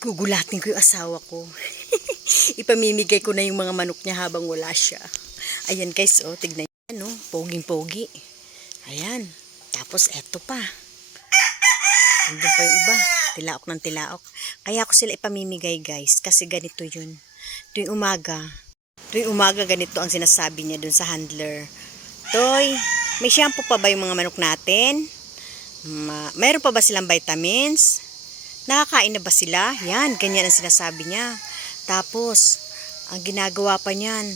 Gugulatin ko yung asawa ko. Ipamimigay ko na yung mga manok niya habang wala siya. Ayan guys, oh, tignan niyo, no? Poging-pogi. Ayan. Tapos eto pa. Andun pa yung iba. Tilaok ng tilaok. Kaya ko sila ipamimigay guys, kasi ganito yun. Tuwing umaga ganito ang sinasabi niya dun sa handler. Toy, may shampoo pa ba yung mga manok natin? Mayroon pa ba silang vitamins? Nakakain na ba sila? Yan, ganyan ang sinasabi niya. Tapos, ang ginagawa pa niyan,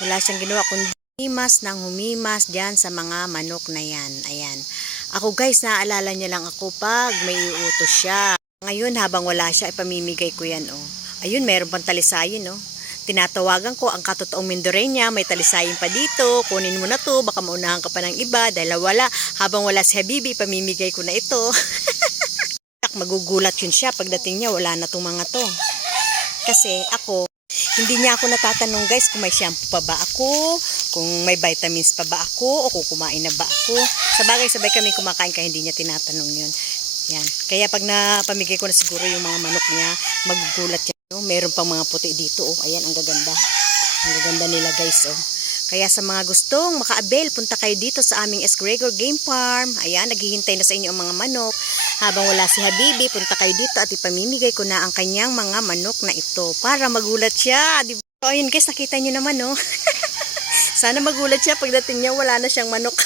wala siyang ginawa kundi humimas dyan sa mga manok na yan. Ayan. Ako guys, naaalala niya lang ako pag may utos siya. Ngayon, habang wala siya, ipamimigay ko yan. Oh. Ayun, meron pang talisayin. Oh. Tinatawagan ko ang katotoong Mindorenya, may talisayin pa dito, kunin mo na to, baka maunahan ka pa ng iba, dahil habang wala si Habibi, pamimigay ko na ito. Magugulat yun siya, pagdating niya, wala na tong mga to. Kasi ako, hindi niya ako natatanong guys kung may shampoo pa ba ako, kung may vitamins pa ba ako, o kung kumain na ba ako. Sabagay, sabay kami kumakain kaya hindi niya tinatanong yun. Yan. Kaya pag napamigay ko na siguro yung mga manok niya, magugulat yan. No? Meron pang mga puti dito. Oh. Ayan, ang gaganda. Ang gaganda nila guys. Oh. Kaya sa mga gustong maka-avail, punta kayo dito sa aming S. Gregor Game Farm. Ayan, naghihintay na sa inyo ang mga manok. Habang wala si Habibi, punta kayo dito at ipamimigay ko na ang kanyang mga manok na ito para magulat siya. Diba? So, ayun guys, nakita nyo naman, no? Sana magulat siya pagdating niya, wala na siyang manok.